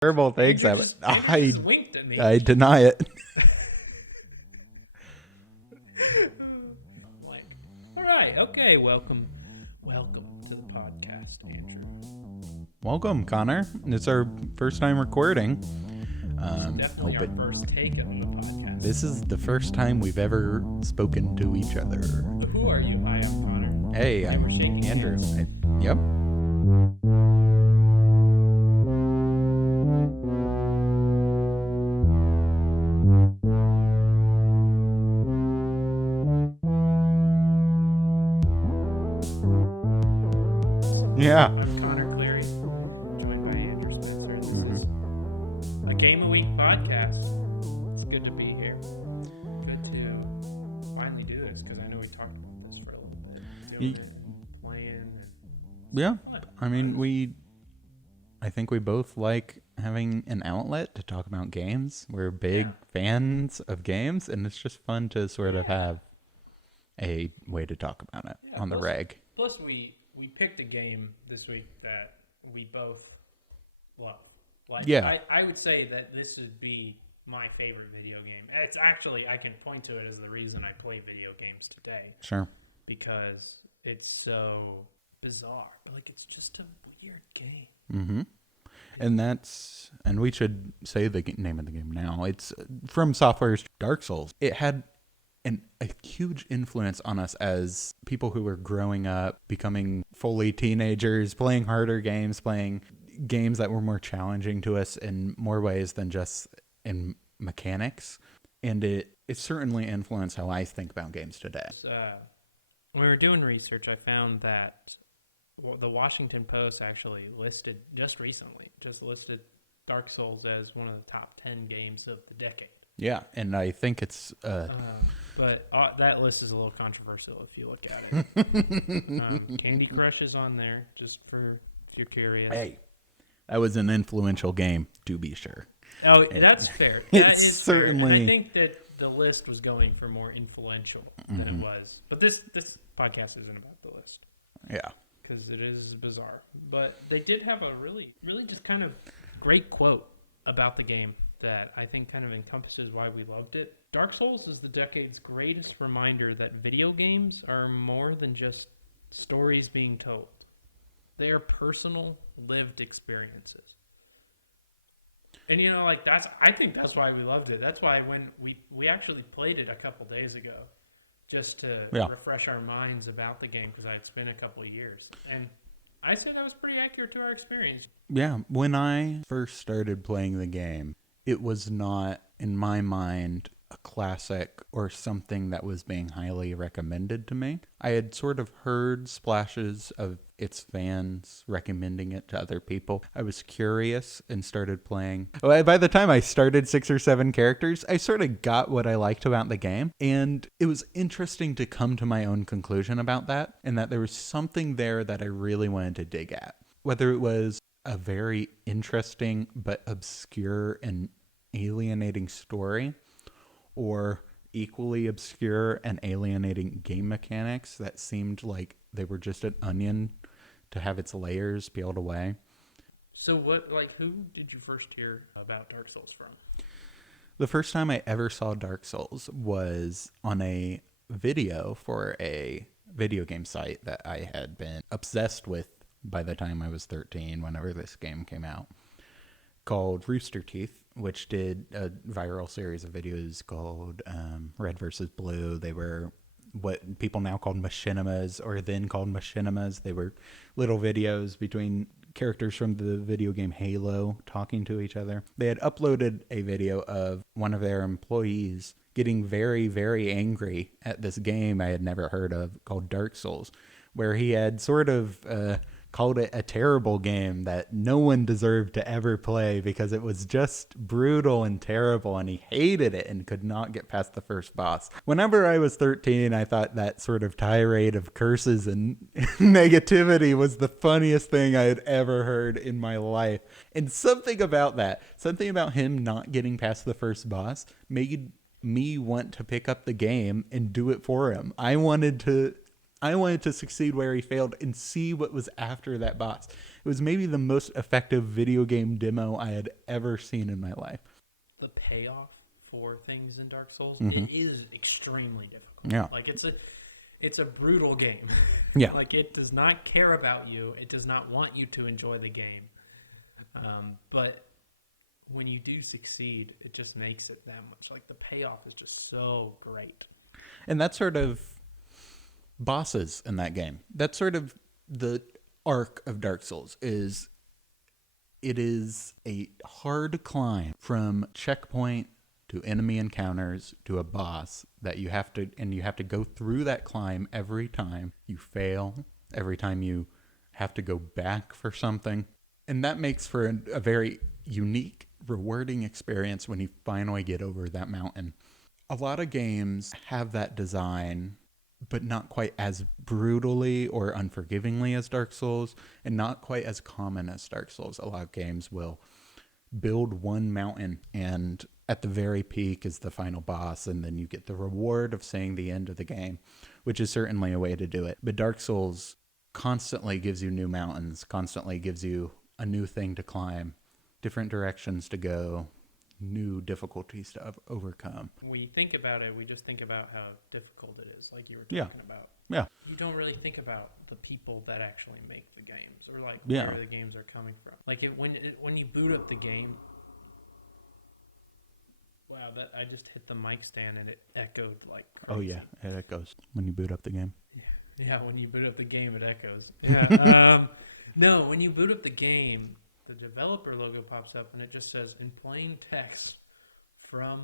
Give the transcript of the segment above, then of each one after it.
terrible things. Andrew just winked at me. I deny it. Like, all right, okay, welcome to the podcast, Andrew. Welcome, Connor. It's our first time recording. Definitely our first take of the podcast. This is the first time we've ever spoken to each other. So who are you? Hi, I'm Connor. Hey, And I'm we're shaking Andrew. hands. Yep. Yeah. I'm Connor Cleary, joined by Andrew Spencer. This is a Game a Week podcast. It's good to be here. Good to finally do this because I know we talked about this for a little bit. Doing it, playing. Yeah. I mean, I think we both like having an outlet to talk about games. We're big fans of games, and it's just fun to sort of have a way to talk about it on the reg. Plus, we picked a game this week that we both love. Like, I would say that this would be my favorite video game. It's actually, I can point to it as the reason I play video games today. Sure. Because it's so bizarre. Like, it's just a weird game. Mm-hmm. And we should say the name of the game now. It's From Software's Dark Souls. It had a huge influence on us as people who were growing up, becoming fully teenagers, playing harder games, playing games that were more challenging to us in more ways than just in mechanics. And it certainly influenced how I think about games today. When we were doing research, I found that the Washington Post actually listed Dark Souls as one of the top 10 games of the decade. Yeah, and I think it's... but that list is a little controversial if you look at it. Candy Crush is on there, just if you're curious. Hey, that was an influential game, to be sure. Oh, that's fair. That is certainly... Fair. And I think that the list was going for more influential than it was. But this podcast isn't about the list. Yeah. Because it is bizarre. But they did have a really, really just kind of great quote about the game that I think kind of encompasses why we loved it. Dark Souls is the decade's greatest reminder that video games are more than just stories being told. They are personal, lived experiences. And I think that's why we loved it. That's why when we actually played it a couple days ago, just to refresh our minds about the game, because it's been a couple of years. And I said that was pretty accurate to our experience. Yeah, when I first started playing the game, it was not, in my mind, a classic or something that was being highly recommended to me. I had sort of heard splashes of its fans recommending it to other people. I was curious and started playing. By the time I started 6 or 7 characters, I sort of got what I liked about the game. And it was interesting to come to my own conclusion about that, and that there was something there that I really wanted to dig at. Whether it was a very interesting but obscure and alienating story, or equally obscure and alienating game mechanics that seemed like they were just an onion to have its layers peeled away. So who did you first hear about Dark Souls from? The first time I ever saw Dark Souls was on a video for a video game site that I had been obsessed with by the time I was 13, whenever this game came out, called Rooster Teeth, which did a viral series of videos called Red versus Blue. They were what people now call machinimas, or then called machinimas. They were little videos between characters from the video game Halo talking to each other. They had uploaded a video of one of their employees getting very, very angry at this game I had never heard of called Dark Souls, where he had sort of called it a terrible game that no one deserved to ever play because it was just brutal and terrible, and he hated it and could not get past the first boss. Whenever I was 13, I thought that sort of tirade of curses and negativity was the funniest thing I had ever heard in my life. And something about him not getting past the first boss made me want to pick up the game and do it for him. I wanted to succeed where he failed and see what was after that boss. It was maybe the most effective video game demo I had ever seen in my life. The payoff for things in Dark Souls, Mhm. it is extremely difficult. Yeah. Like it's a brutal game. Yeah. Like it does not care about you. It does not want you to enjoy the game. But when you do succeed, it just makes it that much. Like the payoff is just so great. And that's sort of bosses in that game. That's sort of the arc of Dark Souls is it is a hard climb from checkpoint to enemy encounters to a boss that you have to go through that climb every time you fail, every time you have to go back for something. And that makes for a very unique, rewarding experience when you finally get over that mountain. A lot of games have that design, but not quite as brutally or unforgivingly as Dark Souls, and not quite as common as Dark Souls. A lot of games will build one mountain, and at the very peak is the final boss, and then you get the reward of seeing the end of the game, which is certainly a way to do it. But Dark Souls constantly gives you new mountains, constantly gives you a new thing to climb, different directions to go, new difficulties to overcome. When we think about it, we just think about how difficult it is, like you were Yeah. talking about. Yeah. You don't really think about the people that actually make the games, or like Yeah. where the games are coming from. Like when you boot up the game. Wow, that I just hit the mic stand and it echoed like crazy. Oh yeah, it echoes when you boot up the game. Yeah, when you boot up the game, it echoes. Yeah. No, when you boot up the game, the developer logo pops up and it just says in plain text, "From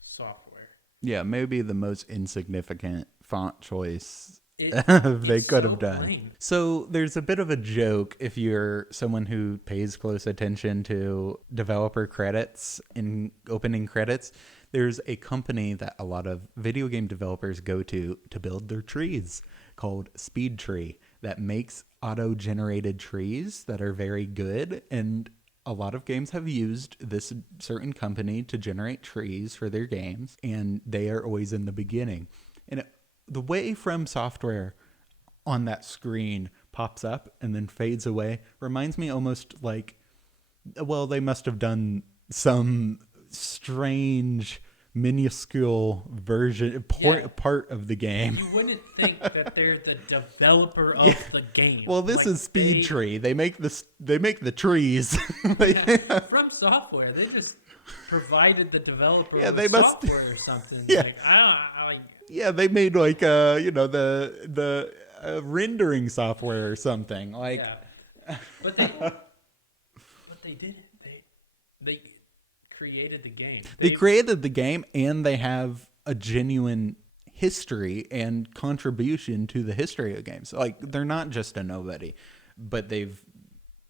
software." Yeah, maybe the most insignificant font choice they It's could so have done. plain. So there's a bit of a joke if you're someone who pays close attention to developer credits in opening credits. There's a company that a lot of video game developers go to build their trees called Speed Tree that makes auto-generated trees that are very good, and a lot of games have used this certain company to generate trees for their games, and they are always in the beginning. And the way From Software on that screen pops up and then fades away reminds me almost like, well, they must have done some strange minuscule version part of the game. You wouldn't think that they're the developer of the game. Well, this Like, is Speed Tree. They make the trees. From software, they just provided the developer Yeah, of they must- software or something. Yeah. Like, I like, Yeah, they made like the rendering software or something. Like yeah. But they did. They created the game. they created the game, and they have a genuine history and contribution to the history of games. Like they're not just a nobody, but they've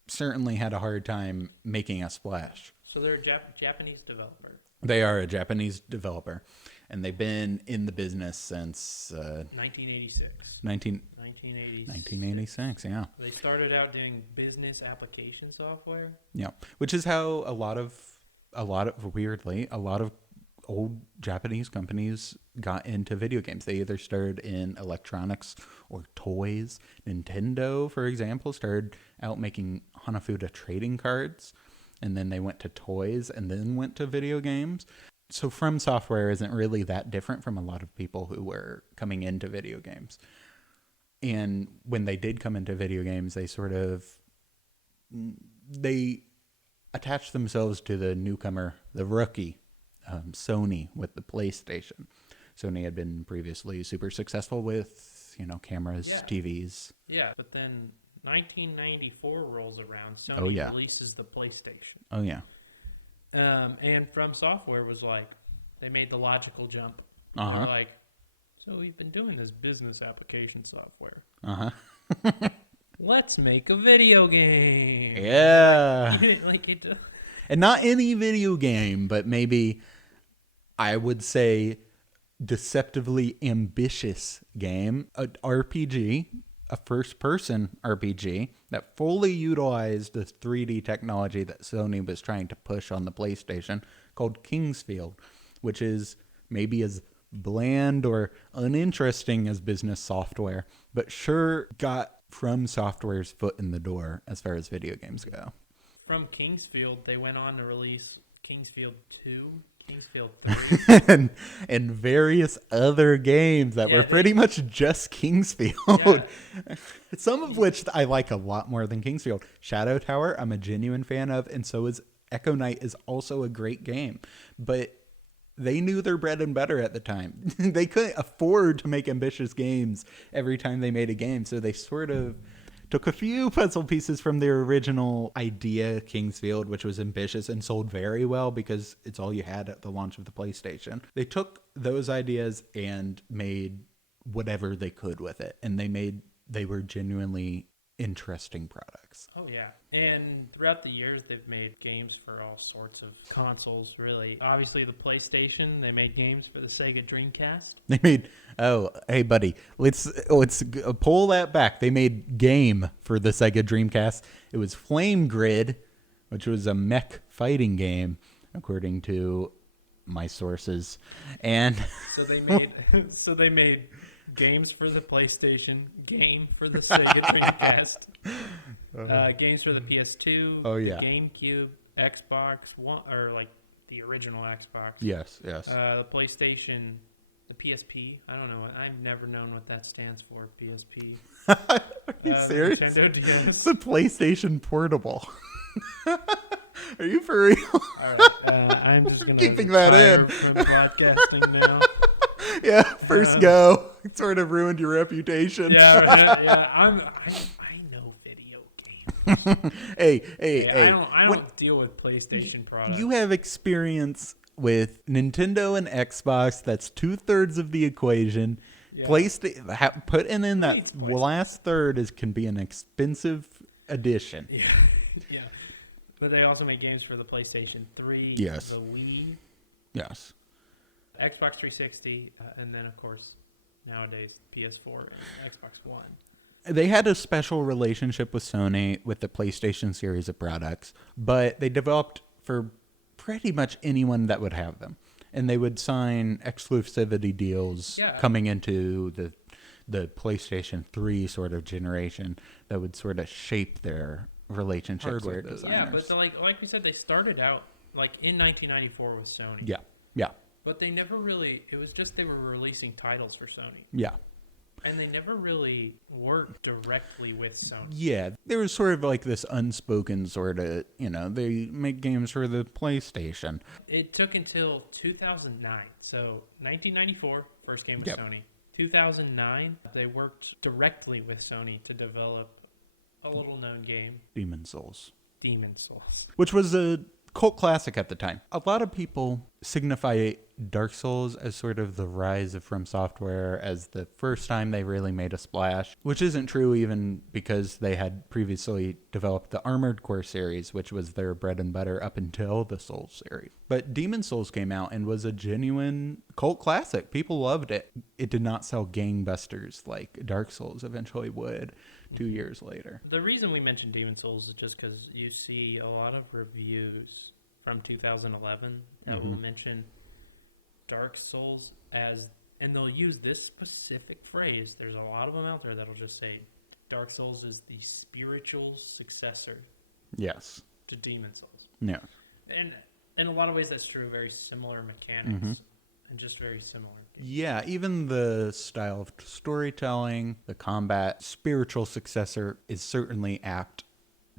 certainly had a hard time making a splash. So they're a Japanese developer. They are a Japanese developer, and they've been in the business since 1986. 1986. Yeah. They started out doing business application software. Yeah, which is how a lot of old Japanese companies got into video games. They either started in electronics or toys. Nintendo, for example, started out making Hanafuda trading cards, and then they went to toys and then went to video games. So From Software isn't really that different from a lot of people who were coming into video games. And when they did come into video games, they attached themselves to the newcomer, the rookie, Sony with the PlayStation. Sony had been previously super successful with, cameras, Yeah. TVs. Yeah, but then 1994 rolls around. Sony releases the PlayStation. Oh, yeah. And From Software was like, they made the logical jump. Uh-huh. They're like, so we've been doing this business application software. Uh-huh. Let's make a video game. Yeah. Like it. And not any video game, but maybe I would say deceptively ambitious game, an RPG, a first-person RPG that fully utilized the 3D technology that Sony was trying to push on the PlayStation, called Kingsfield, which is maybe as bland or uninteresting as business software, but sure got From Software's foot in the door as far as video games go. From Kingsfield, they went on to release Kingsfield 2, Kingsfield 3. and various other games that were pretty much just Kingsfield. Yeah. Some of which I like a lot more than Kingsfield. Shadow Tower, I'm a genuine fan of, and so is Echo Knight is also a great game. But they knew their bread and butter at the time. They couldn't afford to make ambitious games every time they made a game, so they sort of took a few puzzle pieces from their original idea, Kingsfield, which was ambitious and sold very well because it's all you had at the launch of the PlayStation. They took those ideas and made whatever they could with it, and they were genuinely interesting products. Oh, yeah. And throughout the years, they've made games for all sorts of consoles, really. Obviously, the PlayStation, they made games for the Sega Dreamcast. They made, hey, buddy, let's pull that back. They made Game for the Sega Dreamcast. It was Flame Grid, which was a mech fighting game, according to my sources. And so they made games for the PlayStation, game for the Sega Dreamcast, games for the PS2, GameCube, Xbox One, or like the original Xbox. Yes. The PlayStation, the PSP. I don't know. I've never known what that stands for. PSP. Are you serious? Nintendo DS. It's a PlayStation Portable. Are you for real? All right. I'm just gonna keeping that in. From podcasting now. Yeah, first go. It sort of ruined your reputation. Yeah. I know video games. Hey. I don't deal with PlayStation products. You have experience with Nintendo and Xbox. That's 2/3 of the equation. Yeah. Putting in that last third can be an expensive addition. Yeah. But they also make games for the PlayStation 3, yes, the Wii, yes, Xbox 360, and then, of course, nowadays, PS4 and Xbox One. They had a special relationship with Sony with the PlayStation series of products, but they developed for pretty much anyone that would have them. And they would sign exclusivity deals coming into the PlayStation 3 sort of generation that would sort of shape their relationships hardware with designers. Yeah, but like we said, they started out like in 1994 with Sony. Yeah. But they never really, it was just they were releasing titles for Sony. Yeah. And they never really worked directly with Sony. Yeah, there was sort of like this unspoken sort of, they make games for the PlayStation. It took until 2009. So 1994, first game with Sony. 2009, they worked directly with Sony to develop a little-known game. Demon Souls. Which was a cult classic at the time. A lot of people signify Dark Souls as sort of the rise of From Software, as the first time they really made a splash, which isn't true even because they had previously developed the Armored Core series, which was their bread and butter up until the Souls series. But Demon Souls came out and was a genuine cult classic. People loved it. It did not sell gangbusters like Dark Souls eventually would 2 years later. The reason we mentioned Demon Souls is just because you see a lot of reviews from 2011 that will mention Dark Souls as, and they'll use this specific phrase. There's a lot of them out there that'll just say Dark Souls is the spiritual successor. Yes. To Demon Souls. Yeah. And in a lot of ways that's true. Very similar mechanics and just very similar. Yeah, even the style of storytelling, the combat, spiritual successor is certainly apt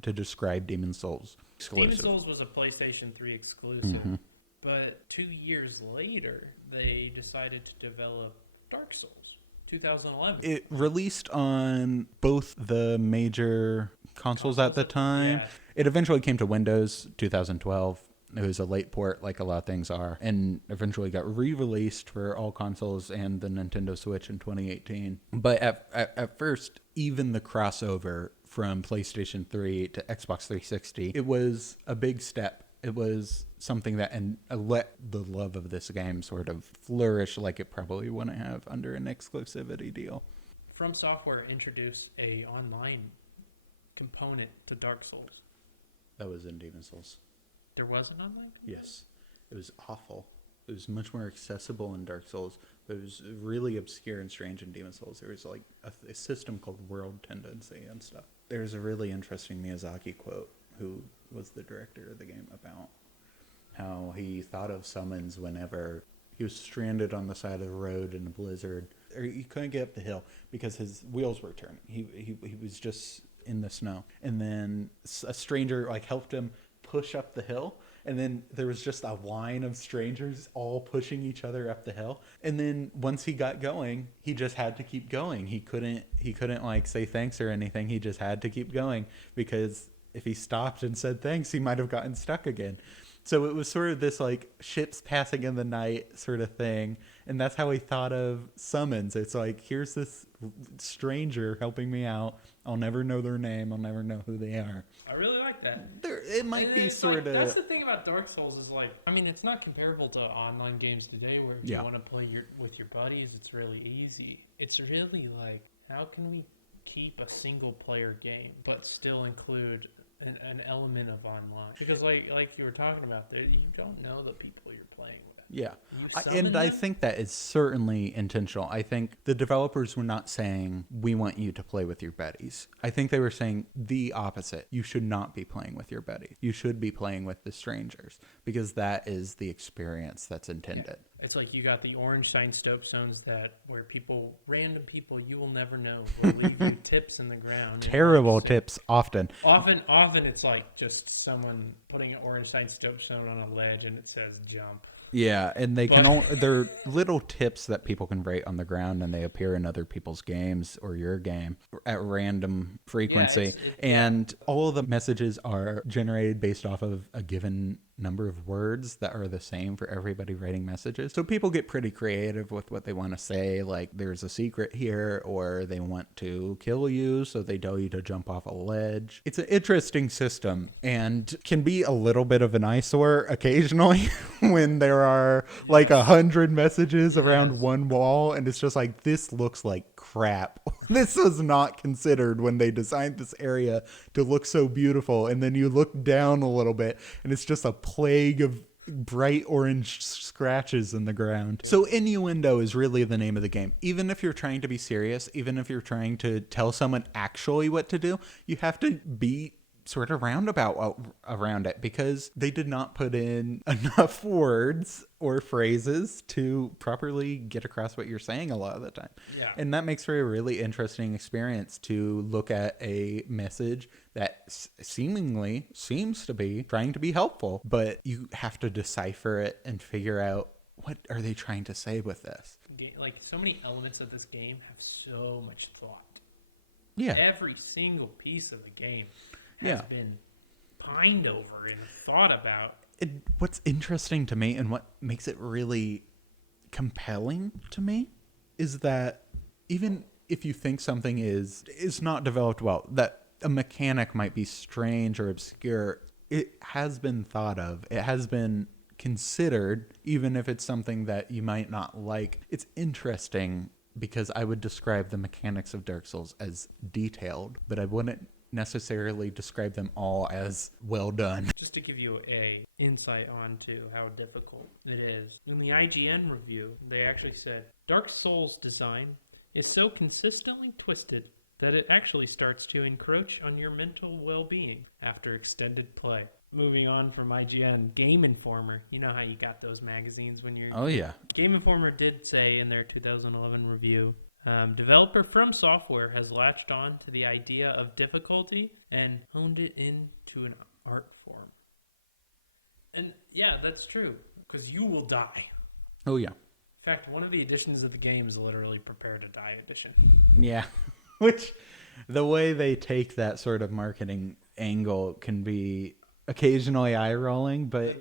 to describe Demon Souls. Exclusive. Demon Souls was a PlayStation 3 exclusive, but 2 years later, they decided to develop Dark Souls, 2011. It released on both the major consoles at the time. Yeah. It eventually came to Windows, 2012. It was a late port, like a lot of things are, and eventually got re-released for all consoles and the Nintendo Switch in 2018. But at first, even the crossover from PlayStation 3 to Xbox 360, it was a big step. It was something that let the love of this game sort of flourish like it probably wouldn't have under an exclusivity deal. From Software introduced a online component to Dark Souls. That was in Demon Souls. There was an online? Yes. It was awful. It was much more accessible in Dark Souls, but it was really obscure and strange in Demon Souls. There was like a system called World Tendency and stuff. There's a really interesting Miyazaki quote, who was the director of the game, about how he thought of summons whenever he was stranded on the side of the road in a blizzard, or he couldn't get up the hill because his wheels were turning. He was just in the snow, and then a stranger like helped him push up the hill, and then there was just a line of strangers all pushing each other up the hill, and then once he got going, he just had to keep going. He couldn't like say thanks or anything. He just had to keep going, because if he stopped and said thanks, he might have gotten stuck again. So it was sort of this like ships passing in the night sort of thing. And that's how he thought of summons. It's like, here's this stranger helping me out. I'll never know their name. I'll never know who they are. I really like that. It might be sort of... That's the thing about Dark Souls is like, I mean, it's not comparable to online games today where if you want to play with your buddies, it's really easy. It's really like, how can we keep a single player game but still include an element of online? Because like you were talking about, you don't know the people you're playing with. Yeah. I think that is certainly intentional. I think the developers were not saying, we want you to play with your buddies. I think they were saying the opposite. You should not be playing with your buddies. You should be playing with the strangers, because that is the experience that's intended. Yeah. It's like you got the orange sign stop zones where random people you will never know will leave you tips in the ground. Terrible tips often. Often it's like just someone putting an orange sign stop zone on a ledge and it says jump. Yeah, and they're little tips that people can write on the ground, and they appear in other people's games or your game at random frequency. And all of the messages are generated based off of a given number of words that are the same for everybody writing messages. So people get pretty creative with what they want to say, like there's a secret here, or they want to kill you, so they tell you to jump off a ledge. It's an interesting system and can be a little bit of an eyesore occasionally when there are like 100 messages around one wall, and it's just like, this looks like crap. This was not considered when they designed this area to look so beautiful. And then you look down a little bit and it's just a plague of bright orange scratches in the ground. So innuendo is really the name of the game. Even if you're trying to be serious, even if you're trying to tell someone actually what to do, you have to be sort of roundabout around it, because they did not put in enough words or phrases to properly get across what you're saying a lot of the time. Yeah. And that makes for a really interesting experience to look at a message that seemingly seems to be trying to be helpful, but you have to decipher it and figure out, what are they trying to say with this? Like, so many elements of this game have so much thought. Yeah. Every single piece of the game has been pined over and thought about. What's interesting to me and what makes it really compelling to me is that even if you think something is not developed well, that a mechanic might be strange or obscure, it has been thought of. It has been considered, even if it's something that you might not like. It's interesting, because I would describe the mechanics of Dark Souls as detailed, but I wouldn't necessarily describe them all as well done. Just to give you a insight onto how difficult it is, in the IGN review, they actually said, Dark Souls design is so consistently twisted that it actually starts to encroach on your mental well-being after extended play. Moving on from IGN, Game Informer, you know how you got those magazines when you're... Oh, yeah. Game Informer did say in their 2011 review, developer From Software has latched on to the idea of difficulty and honed it into an art form. And yeah, that's true, because you will die. Oh, yeah. In fact, one of the editions of the game is literally Prepare to Die edition. Yeah. Which, the way they take that sort of marketing angle can be occasionally eye-rolling, but...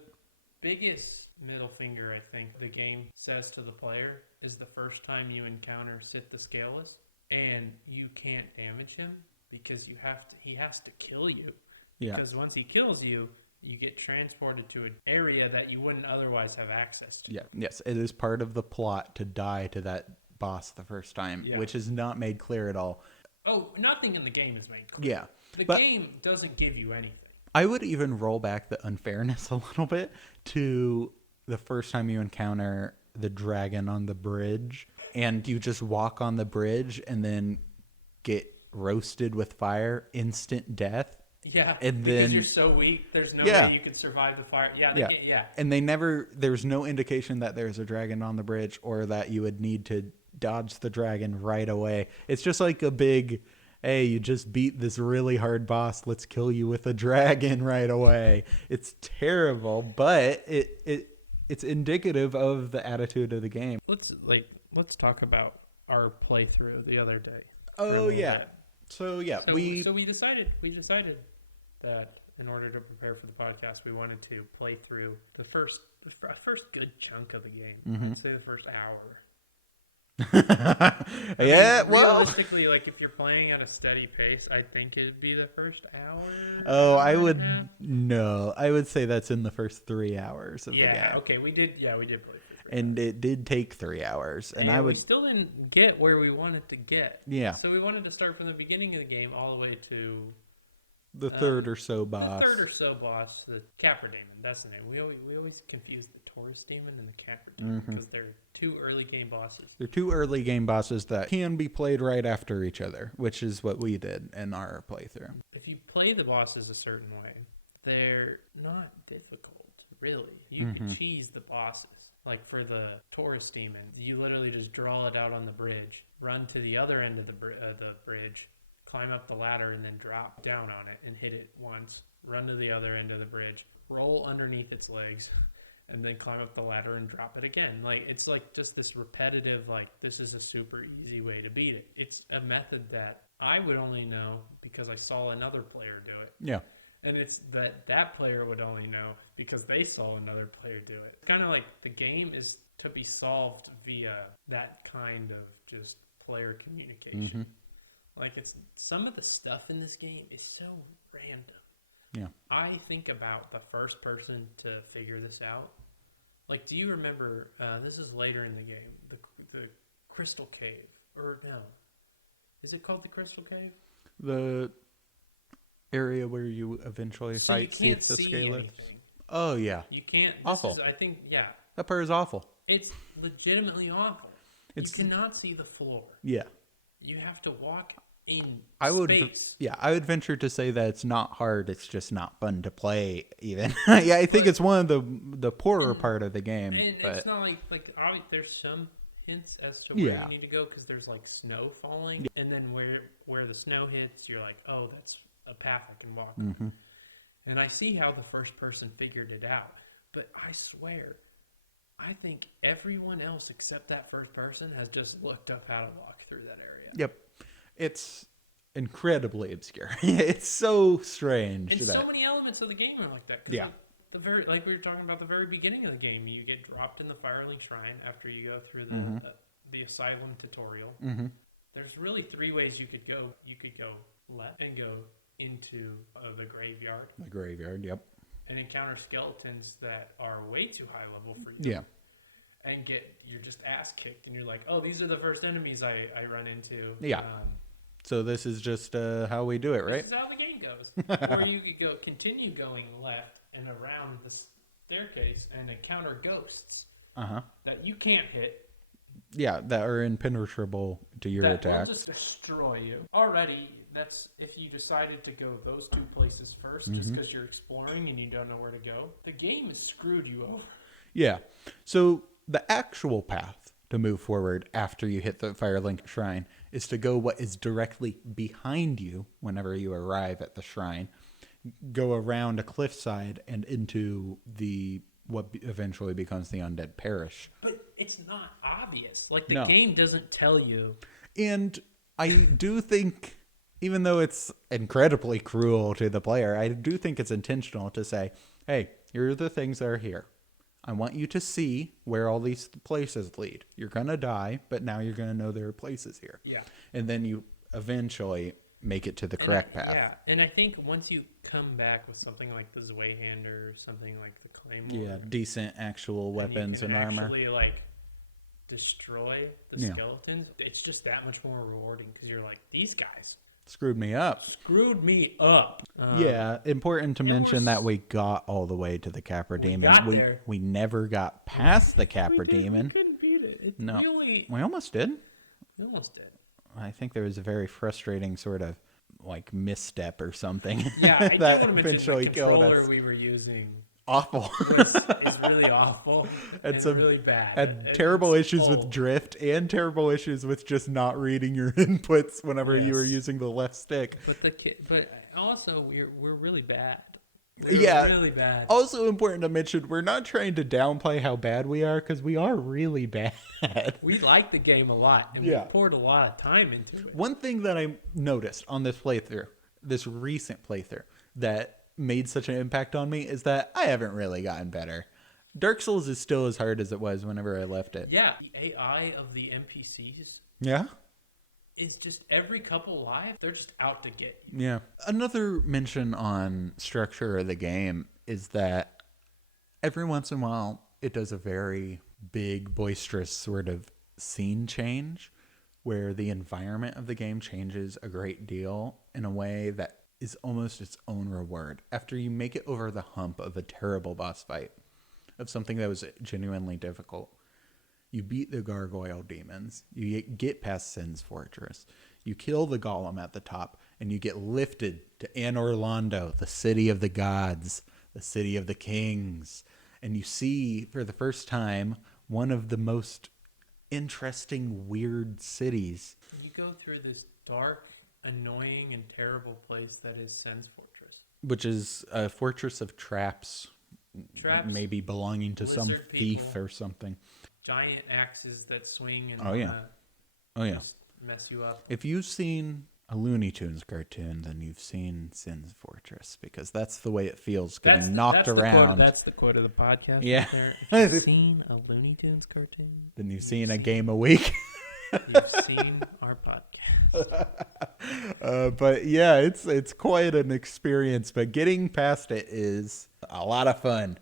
The biggest middle finger, I think, the game says to the player is the first time you encounter Sith the Scaleless, and you can't damage him because he has to kill you. Yeah. Because once he kills you, you get transported to an area that you wouldn't otherwise have access to. Yeah. Yes, it is part of the plot to die to that boss the first time, which is not made clear at all. Oh, nothing in the game is made clear. Yeah. The game doesn't give you anything. I would even roll back the unfairness a little bit to the first time you encounter the dragon on the bridge and you just walk on the bridge and then get roasted with fire, instant death. Yeah, And because then you're so weak, there's no Yeah. way you could survive the fire. Yeah, Yeah. yeah. And there's no indication that there's a dragon on the bridge or that you would need to dodge the dragon right away. It's just like a big, hey, you just beat this really hard boss. Let's kill you with a dragon right away. It's terrible, but it's indicative of the attitude of the game. Let's talk about our playthrough the other day. Oh yeah. So we decided that in order to prepare for the podcast, we wanted to play through the first good chunk of the game. Mm-hmm. I'd say the first hour. Yeah, well, realistically, like if you're playing at a steady pace, I think it'd be the first hour. Oh, hour I and would a half. no. I would say that's in the first 3 hours of the game. Yeah, okay, we did play through 3 And it did take 3 hours, and we still didn't get where we wanted to get. Yeah. So we wanted to start from the beginning of the game all the way to the third or so boss. The Capra Demon. That's the name. We always confuse the Taurus Demon and the Capra Demon because they're 2 early game bosses. They're 2 early game bosses that can be played right after each other, which is what we did in our playthrough. If you play the bosses a certain way, they're not difficult, really. You can cheese the bosses. Like for the Taurus Demon, you literally just draw it out on the bridge, run to the other end of the bridge, climb up the ladder, and then drop down on it and hit it once. Run to the other end of the bridge, roll underneath its legs, and then climb up the ladder and drop it again. Like it's like just this repetitive, like this is a super easy way to beat it. It's a method that I would only know because I saw another player do it. Yeah. And it's that player would only know because they saw another player do it. It's kind of like the game is to be solved via that kind of just player communication. Like it's some of the stuff in this game is so random. Yeah. I think about the first person to figure this out. Like, do you remember? This is later in the game. The Crystal Cave, or no? Is it called the Crystal Cave? The area where you eventually fight see if the scale. Oh yeah. You can't. Awful. I think yeah. That part is awful. It's legitimately awful. You cannot see the floor. Yeah. You have to walk in space. I would venture to say that it's not hard. It's just not fun to play. Even yeah, I think it's one of the poorer part of the game. And but it's not like there's some hints as to where you need to go because there's like snow falling, and then where the snow hits, you're like, oh, that's a path I can walk. And I see how the first person figured it out, but I swear, I think everyone else except that first person has just looked up how to walk through that area. Yep. It's incredibly obscure. It's so strange. And so many elements of the game are like that. Yeah. Like we were talking about the very beginning of the game, you get dropped in the Firelink Shrine after you go through the Asylum tutorial. There's really 3 ways you could go. You could go left and go into the graveyard. The graveyard, yep. And encounter skeletons that are way too high level for you. Yeah. And you're just ass kicked, and you're like, oh, these are the first enemies I run into. Yeah. So this is just how we do it, right? This is how the game goes. Or you could continue going left and around the staircase and encounter ghosts that you can't hit. Yeah, that are impenetrable to your attacks. That will just destroy you. Already, that's if you decided to go those 2 places first, just because you're exploring and you don't know where to go. The game has screwed you over. Yeah. So the actual path to move forward after you hit the Firelink Shrine is to go what is directly behind you whenever you arrive at the shrine. Go around a cliffside and into what eventually becomes the Undead Parish. But it's not obvious. Like, the game doesn't tell you. And I do think, even though it's incredibly cruel to the player, I do think it's intentional to say, hey, here are the things that are here. I want you to see where all these places lead. You're going to die, but now you're going to know there are places here. Yeah. And then you eventually make it to the correct path. Yeah, and I think once you come back with something like the Zweihander or something like the Claymore. Yeah, decent actual weapons and armor. Actually, like, destroy the skeletons. It's just that much more rewarding because you're like, these guys screwed me up. Screwed me up. Yeah, important to mention that we got all the way to the Capra Demon. got there. We never got past the Capra We Demon. couldn't beat it. No, Really, we almost did. we almost did. I think there was a very frustrating sort of like misstep or something. Yeah, I that want to mention eventually the killed controller us. we were using Awful. is really awful. It's really bad. Had terrible issues with old. drift and terrible issues with just not reading your inputs whenever you were Yes. using the left stick. But also we're really bad. Yeah. Really bad. Also important to mention, we're not trying to downplay how bad we are, because we are really bad. We like the game a lot, and Yeah. we poured a lot of time into it. One thing that I noticed on this playthrough, this recent playthrough, that made such an impact on me is that I haven't really gotten better. Dark Souls is still as hard as it was whenever I left it. Yeah, the AI of the NPCs Yeah? is just every couple live, they're just out to get you. Yeah. Another mention on structure of the game is that every once in a while it does a very big, boisterous sort of scene change where the environment of the game changes a great deal in a way that is almost its own reward. After you make it over the hump of a terrible boss fight, of something that was genuinely difficult, you beat the gargoyle demons, you get past Sin's Fortress, you kill the golem at the top, and you get lifted to Anor Londo, the city of the gods, the city of the kings. And you see, for the first time, one of the most interesting, weird cities. You go through this dark, annoying, and terrible place that is Sen's Fortress. Which is a fortress of traps, maybe belonging to some lizard thief people. or something. Giant axes that swing and Oh yeah. just mess you up. If you've seen a Looney Tunes cartoon, then you've seen Sin's Fortress, because that's the way it feels getting knocked around. That's the quote of the podcast. Yeah. Right there. If you've seen a Looney Tunes cartoon, Then you've seen a game a week. you've seen our podcast. But yeah, it's quite an experience. But getting past it is a lot of fun.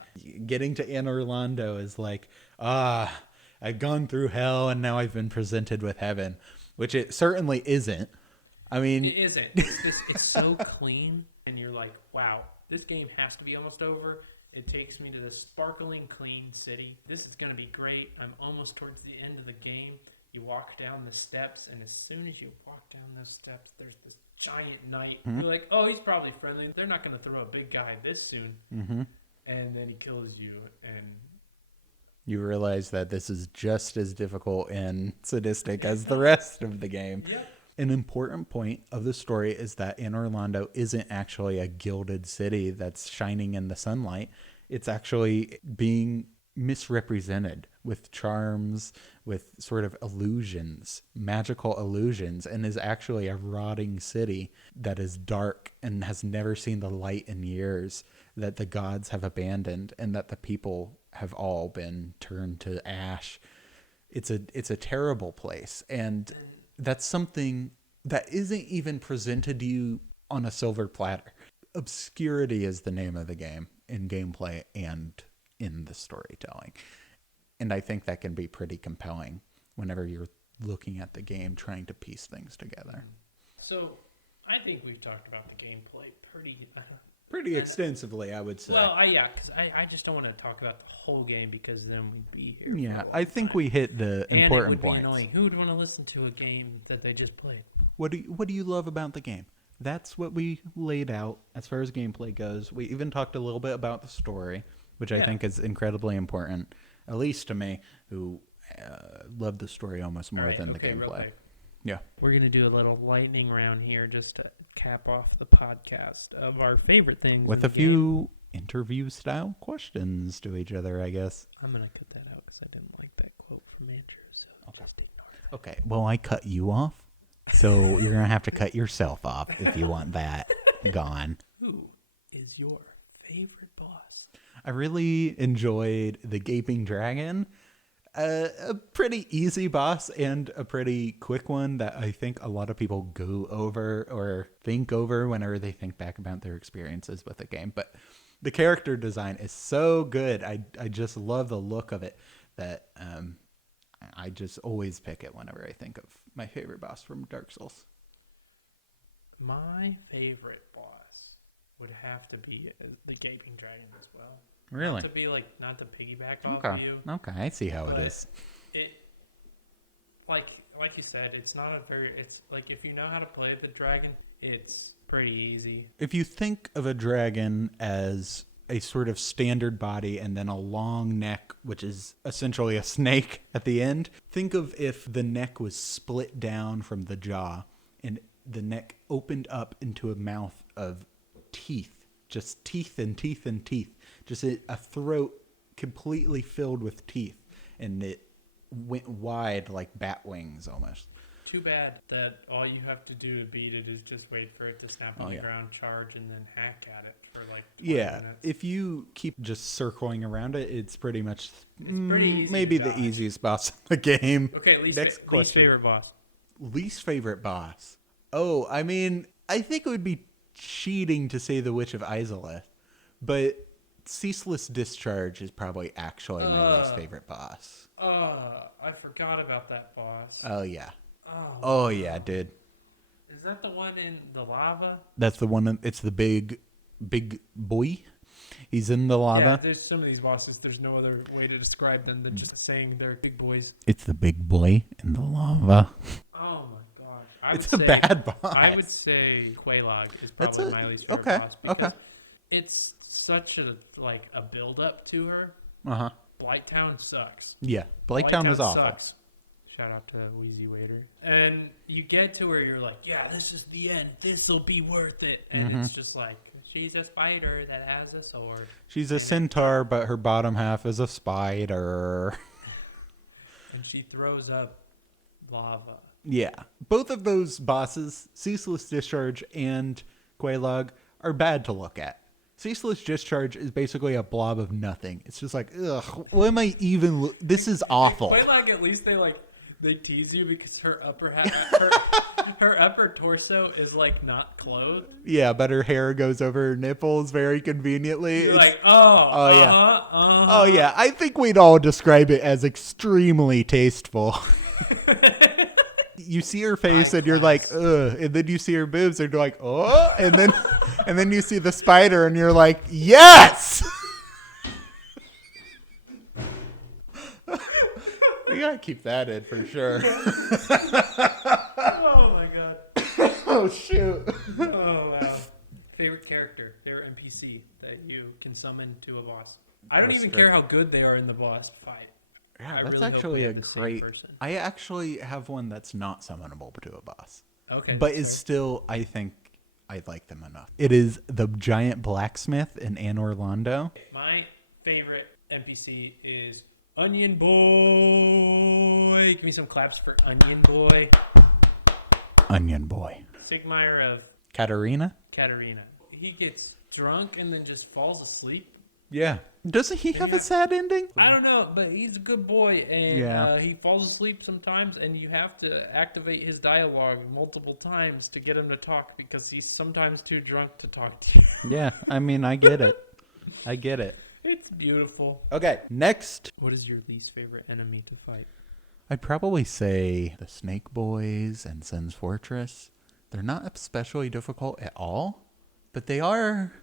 Getting to Anor Londo is like, I've gone through hell and now I've been presented with heaven, which it certainly isn't. I mean, It isn't. It's so clean, and you're like, wow, this game has to be almost over. It takes me to this sparkling, clean city. This is going to be great. I'm almost towards the end of the game. You walk down the steps, and as soon as you walk down those steps, there's this giant knight. Mm-hmm. You're like, oh, he's probably friendly. They're not going to throw a big guy this soon. mm-hmm. And then he kills you, and You realize that this is just as difficult and sadistic as the rest of the game. yep. An important point of the story is that Anor Londo isn't actually a gilded city that's shining in the sunlight. It's actually being misrepresented with charms, with sort of illusions, magical illusions, and is actually a rotting city that is dark and has never seen the light in years, that the gods have abandoned, and that the people have all been turned to ash. It's a terrible place, and that's something that isn't even presented to you on a silver platter. Obscurity is the name of the game in gameplay and in the storytelling. And I think that can be pretty compelling whenever you're looking at the game, trying to piece things together. So I think we've talked about the gameplay Pretty extensively, I would say. Well, because I just don't want to talk about the whole game, because then we'd be here. Yeah, for a I long think time. we hit the And important it would points. be annoying. Who would want to listen to a game that they just played? What do you love about the game? That's what we laid out as far as gameplay goes. We even talked a little bit about the story, which I think is incredibly important, at least to me, who love the story almost more than the real gameplay. quick. Yeah. We're going to do a little lightning round here just to cap off the podcast of our favorite things. With a few interview-style questions to each other, I guess. I'm going to cut that out because I didn't like that quote from Andrew, so just ignore it. Okay, well, I cut you off, so you're going to have to cut yourself off if you want that gone. Who is your favorite boss? I really enjoyed the Gaping Dragon. A pretty easy boss and a pretty quick one that I think a lot of people go over or think over whenever they think back about their experiences with the game. But the character design is so good. I just love the look of it that I just always pick it whenever I think of my favorite boss from Dark Souls. My favorite boss would have to be the Gaping Dragon as well. Really? Not to piggyback off Okay. you. Okay, I see how it but is. It, like you said, it's not a very. It's like if you know how to play the dragon, it's pretty easy. If you think of a dragon as a sort of standard body and then a long neck, which is essentially a snake at the end, think of if the neck was split down from the jaw and the neck opened up into a mouth of teeth, just teeth and teeth and teeth, just a throat completely filled with teeth, and it went wide like bat wings almost. Too bad that all you have to do to beat it is just wait for it to snap on the ground, charge, and then hack at it for like 20 minutes. If you keep just circling around it, it's pretty much pretty easy maybe to the dodge. easiest boss in the game. Okay, Next question. least favorite boss. Least favorite boss. Oh, I mean, I think it would be cheating to say the Witch of Izalith, but Ceaseless Discharge is probably actually my least favorite boss. I forgot about that boss. Oh, yeah. Oh, yeah, dude. Is that the one in the lava? That's the one. It's the big boy. He's in the lava. Yeah, there's some of these bosses. There's no other way to describe them than just saying they're big boys. It's the big boy in the lava. Oh my gosh. It's a bad boss. I would say Quelaag is probably my least favorite boss. Because it's such a build up to her. Uh-huh. Blighttown sucks. Yeah, Blighttown is awful. Sucks. Shout out to Wheezy Waiter. And you get to where you're like, yeah, this is the end. This'll be worth it. And it's just like, she's a spider that has a sword. She's a centaur, but her bottom half is a spider. And she throws up lava. Yeah. Both of those bosses, Ceaseless Discharge and Quelaag, are bad to look at. Ceaseless Discharge is basically a blob of nothing. It's just like, ugh, what am I even... This is awful. Quelaag, at least they tease you because her upper her upper torso is not clothed. Yeah, but her hair goes over her nipples very conveniently. You're like, yeah. Oh yeah, I think we'd all describe it as extremely tasteful. You see her face and you're like, ugh, and then you see her boobs and you're like, oh, and then you see the spider and you're like, yes. We gotta keep that in for sure. Oh my god. Oh shoot. Oh wow. Favorite character, favorite NPC that you can summon to a boss. I don't even care how good they are in the boss fight. Yeah, that's actually a great. I actually have one that's not summonable to a boss. Okay. But is still, I think, I like them enough. It is the giant blacksmith in Anor Londo. My favorite NPC is Onion Boy. Give me some claps for Onion Boy. Onion Boy. Sigmire of Katarina. He gets drunk and then just falls asleep. Yeah. Doesn't he have a sad ending? I don't know, but he's a good boy, and he falls asleep sometimes, and you have to activate his dialogue multiple times to get him to talk because he's sometimes too drunk to talk to you. Yeah, I mean, I get it. It's beautiful. Okay, next. What is your least favorite enemy to fight? I'd probably say the Snake Boys and Sen's Fortress. They're not especially difficult at all, but they are...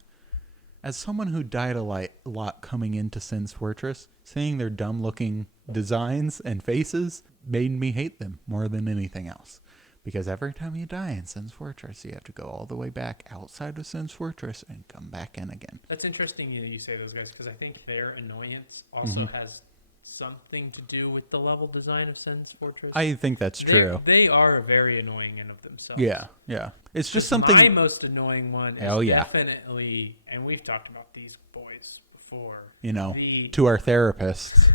As someone who died a lot coming into Sen's Fortress, seeing their dumb-looking designs and faces made me hate them more than anything else. Because every time you die in Sen's Fortress, you have to go all the way back outside of Sen's Fortress and come back in again. That's interesting you say those guys, because I think their annoyance also has something to do with the level design of Sen's Fortress. I think that's true. They are very annoying in of themselves. Yeah. It's just something... My most annoying one is definitely, and we've talked about these boys before. To our therapists.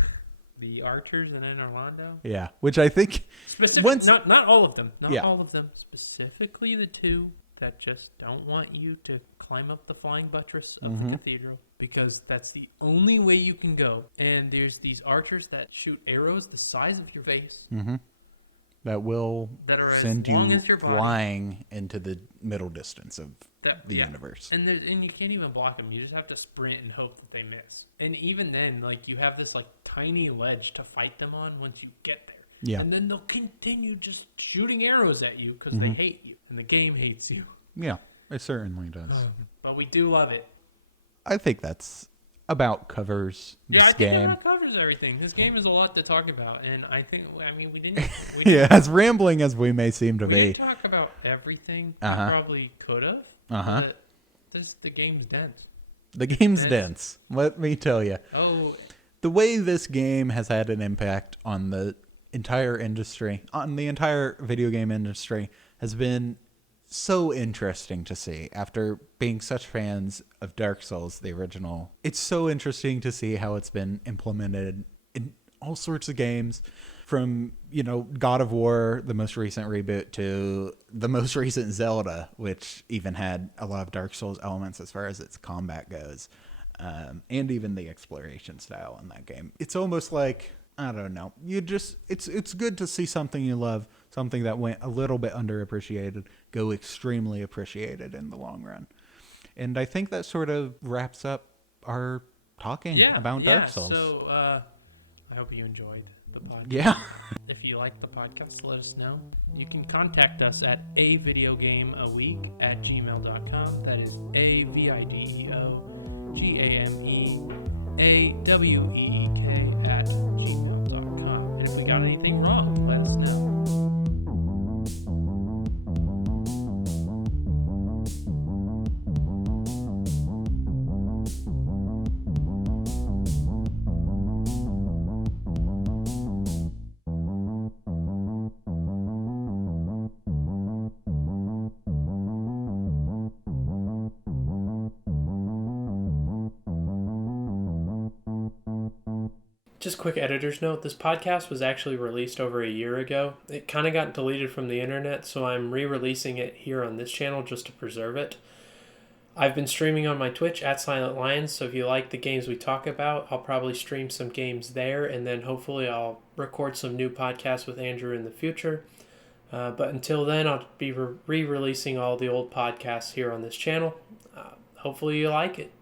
The archers in Orlando. Yeah, which I think... Not all of them. Not all of them. Specifically the two that just don't want you to climb up the flying buttress of the cathedral, because that's the only way you can go. And there's these archers that shoot arrows the size of your face. Mm-hmm. That will send you flying into the middle distance of the universe. And you can't even block them. You just have to sprint and hope that they miss. And even then, you have this tiny ledge to fight them on once you get there. Yeah. And then they'll continue just shooting arrows at you because they hate you and the game hates you. Yeah, it certainly does. But we do love it. I think that's about covers Yeah, I this think game. that covers everything. This game is a lot to talk about, and we didn't. Yeah, as rambling as we may seem to We be. didn't talk about everything. Uh-huh. We probably could have. Uh-huh. But the game's dense. The game's dense. Let me tell you. Oh, The way this game has had an impact on the entire industry, on the entire video game industry, has been so interesting to see after being such fans of Dark Souls, the original. It's so interesting to see how it's been implemented in all sorts of games, from, God of War, the most recent reboot, to the most recent Zelda, which even had a lot of Dark Souls elements as far as its combat goes. And even the exploration style in that game. It's almost like, I don't know, it's good to see something you love, something that went a little bit underappreciated, go extremely appreciated in the long run. And I think that sort of wraps up our talking about Dark Souls. So I hope you enjoyed the podcast. Yeah. If you like the podcast, let us know. You can contact us at avideogameaweek@gmail.com. That is AVIDEOGAMEAWEEK@gmail.com. And if we got anything wrong, let us know. Just quick editor's note, this podcast was actually released over a year ago. It kind of got deleted from the internet, so I'm re-releasing it here on this channel just to preserve it. I've been streaming on my Twitch at Silent Lions, so if you like the games we talk about, I'll probably stream some games there, and then hopefully I'll record some new podcasts with Andrew in the future. But until then, I'll be re-releasing all the old podcasts here on this channel. Hopefully you like it.